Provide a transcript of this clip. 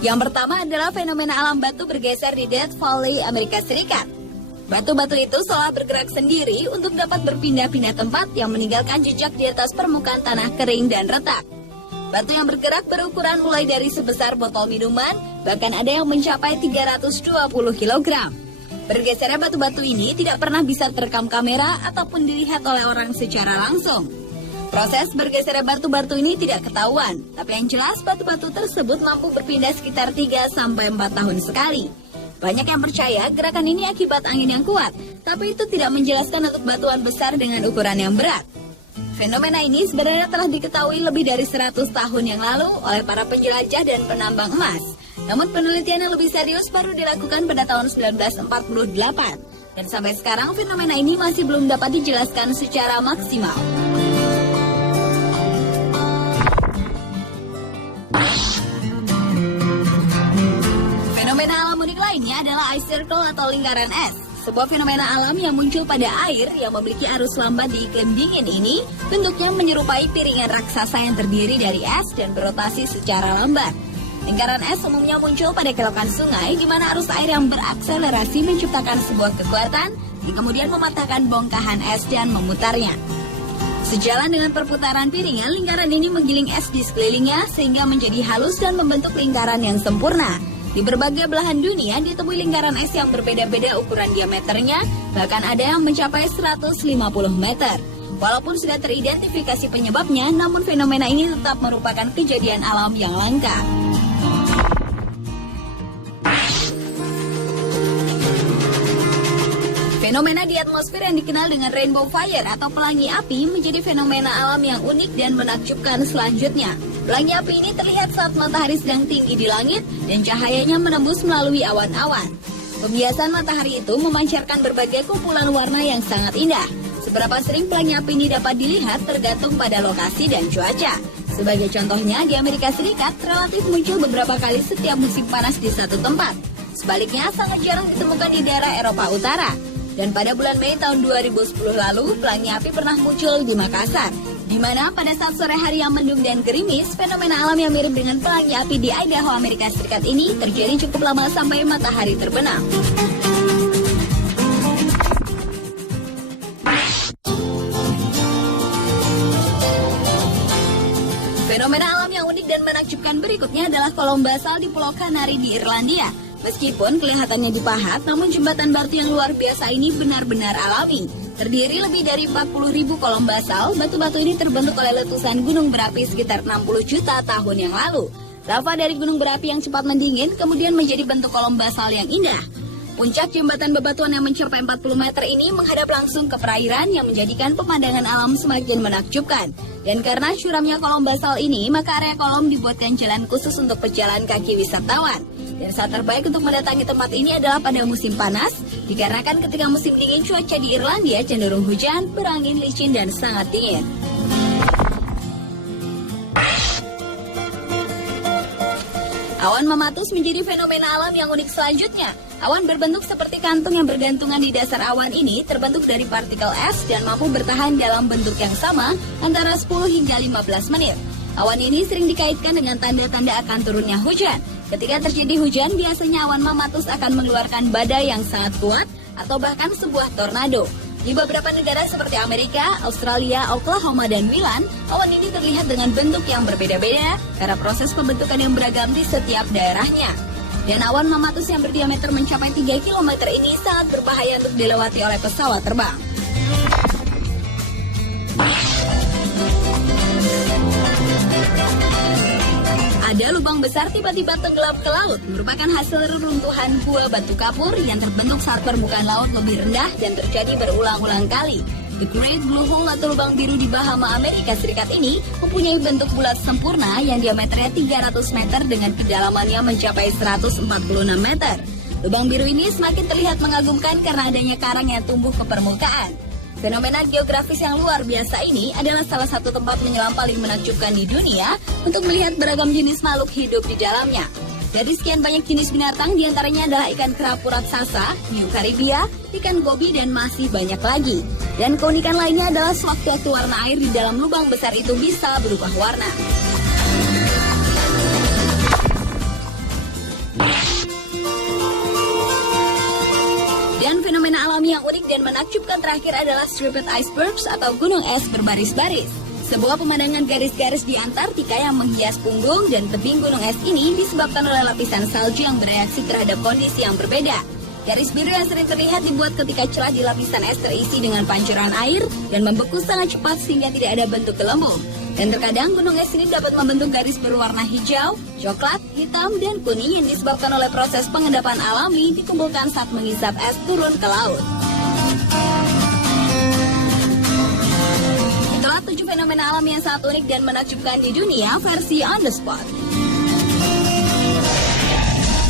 Yang pertama adalah fenomena alam batu bergeser di Death Valley, Amerika Serikat. Batu-batu itu seolah bergerak sendiri untuk dapat berpindah-pindah tempat yang meninggalkan jejak di atas permukaan tanah kering dan retak. Batu yang bergerak berukuran mulai dari sebesar botol minuman, bahkan ada yang mencapai 320 kg. Bergesernya batu-batu ini tidak pernah bisa terekam kamera ataupun dilihat oleh orang secara langsung. Proses bergesernya batu-batu ini tidak ketahuan, tapi yang jelas batu-batu tersebut mampu berpindah sekitar 3-4 tahun sekali. Banyak yang percaya gerakan ini akibat angin yang kuat, tapi itu tidak menjelaskan untuk batuan besar dengan ukuran yang berat. Fenomena ini sebenarnya telah diketahui lebih dari 100 tahun yang lalu oleh para penjelajah dan penambang emas. Namun penelitian yang lebih serius baru dilakukan pada tahun 1948. Dan sampai sekarang fenomena ini masih belum dapat dijelaskan secara maksimal. Fenomena alam unik lainnya adalah ice circle atau lingkaran es. Sebuah fenomena alam yang muncul pada air yang memiliki arus lambat di iklim dingin ini bentuknya menyerupai piringan raksasa yang terdiri dari es dan berotasi secara lambat. Lingkaran es umumnya muncul pada kelokan sungai di mana arus air yang berakselerasi menciptakan sebuah kekuatan yang kemudian mematahkan bongkahan es dan memutarnya. Sejalan dengan perputaran piringan, lingkaran ini menggiling es di sekelilingnya sehingga menjadi halus dan membentuk lingkaran yang sempurna. Di berbagai belahan dunia ditemui lingkaran es yang berbeda-beda ukuran diameternya, bahkan ada yang mencapai 150 meter. Walaupun sudah teridentifikasi penyebabnya, namun fenomena ini tetap merupakan kejadian alam yang langka. Fenomena di atmosfer yang dikenal dengan rainbow fire atau pelangi api menjadi fenomena alam yang unik dan menakjubkan selanjutnya. Pelangi api ini terlihat saat matahari sedang tinggi di langit dan cahayanya menembus melalui awan-awan. Pembiasan matahari itu memancarkan berbagai kumpulan warna yang sangat indah. Seberapa sering pelangi api ini dapat dilihat tergantung pada lokasi dan cuaca. Sebagai contohnya, di Amerika Serikat relatif muncul beberapa kali setiap musim panas di satu tempat. Sebaliknya, sangat jarang ditemukan di daerah Eropa Utara. Dan pada bulan Mei tahun 2010 lalu, pelangi api pernah muncul di Makassar, di mana pada saat sore hari yang mendung dan gerimis, fenomena alam yang mirip dengan pelangi api di Idaho, Amerika Serikat ini terjadi cukup lama sampai matahari terbenam. Fenomena alam yang unik dan menakjubkan berikutnya adalah kolom basal di Pulau Kanari di Irlandia. Meskipun kelihatannya dipahat, namun jembatan batu yang luar biasa ini benar-benar alami. Terdiri lebih dari 40.000 kolom basal, batu-batu ini terbentuk oleh letusan gunung berapi sekitar 60 juta tahun yang lalu. Lava dari gunung berapi yang cepat mendingin kemudian menjadi bentuk kolom basal yang indah. Puncak jembatan bebatuan yang mencapai 40 meter ini menghadap langsung ke perairan yang menjadikan pemandangan alam semakin menakjubkan. Dan karena curamnya kolom basal ini, maka area kolom dibuatkan jalan khusus untuk pejalan kaki wisatawan. Dan saat terbaik untuk mendatangi tempat ini adalah pada musim panas, dikarenakan ketika musim dingin cuaca di Irlandia cenderung hujan, berangin, licin, dan sangat dingin. Awan mematus menjadi fenomena alam yang unik selanjutnya. Awan berbentuk seperti kantung yang bergantungan di dasar awan ini terbentuk dari partikel es dan mampu bertahan dalam bentuk yang sama antara 10 hingga 15 menit. Awan ini sering dikaitkan dengan tanda-tanda akan turunnya hujan. Ketika terjadi hujan, biasanya awan mematus akan mengeluarkan badai yang sangat kuat atau bahkan sebuah tornado. Di beberapa negara seperti Amerika, Australia, Oklahoma, dan Milan, awan ini terlihat dengan bentuk yang berbeda-beda karena proses pembentukan yang beragam di setiap daerahnya. Dan awan mematus yang berdiameter mencapai 3 km ini sangat berbahaya untuk dilewati oleh pesawat terbang. Ada lubang besar tiba-tiba tenggelam ke laut merupakan hasil reruntuhan gua batu kapur yang terbentuk saat permukaan laut lebih rendah dan terjadi berulang-ulang kali. The Great Blue Hole atau lubang biru di Bahama, Amerika Serikat ini mempunyai bentuk bulat sempurna yang diameternya 300 meter dengan kedalamannya mencapai 146 meter. Lubang biru ini semakin terlihat mengagumkan karena adanya karang yang tumbuh ke permukaan. Fenomena geografis yang luar biasa ini adalah salah satu tempat menyelam paling menakjubkan di dunia untuk melihat beragam jenis makhluk hidup di dalamnya. Dari sekian banyak jenis binatang, diantaranya adalah ikan kerapu raksasa, hiu Karibia, ikan gobi, dan masih banyak lagi. Dan keunikan lainnya adalah sewaktu-waktu warna air di dalam lubang besar itu bisa berubah warna. Dan fenomena alami yang unik dan menakjubkan terakhir adalah striped icebergs atau gunung es berbaris-baris. Sebuah pemandangan garis-garis di Antartika yang menghias punggung dan tebing gunung es ini disebabkan oleh lapisan salju yang bereaksi terhadap kondisi yang berbeda. Garis biru yang sering terlihat dibuat ketika celah di lapisan es terisi dengan pancuran air dan membeku sangat cepat sehingga tidak ada bentuk gelembung. Dan terkadang gunung es ini dapat membentuk garis berwarna hijau, coklat, hitam, dan kuning yang disebabkan oleh proses pengendapan alami dikumpulkan saat mengisap es turun ke laut. Itulah 7 fenomena alam yang sangat unik dan menakjubkan di dunia versi On The Spot.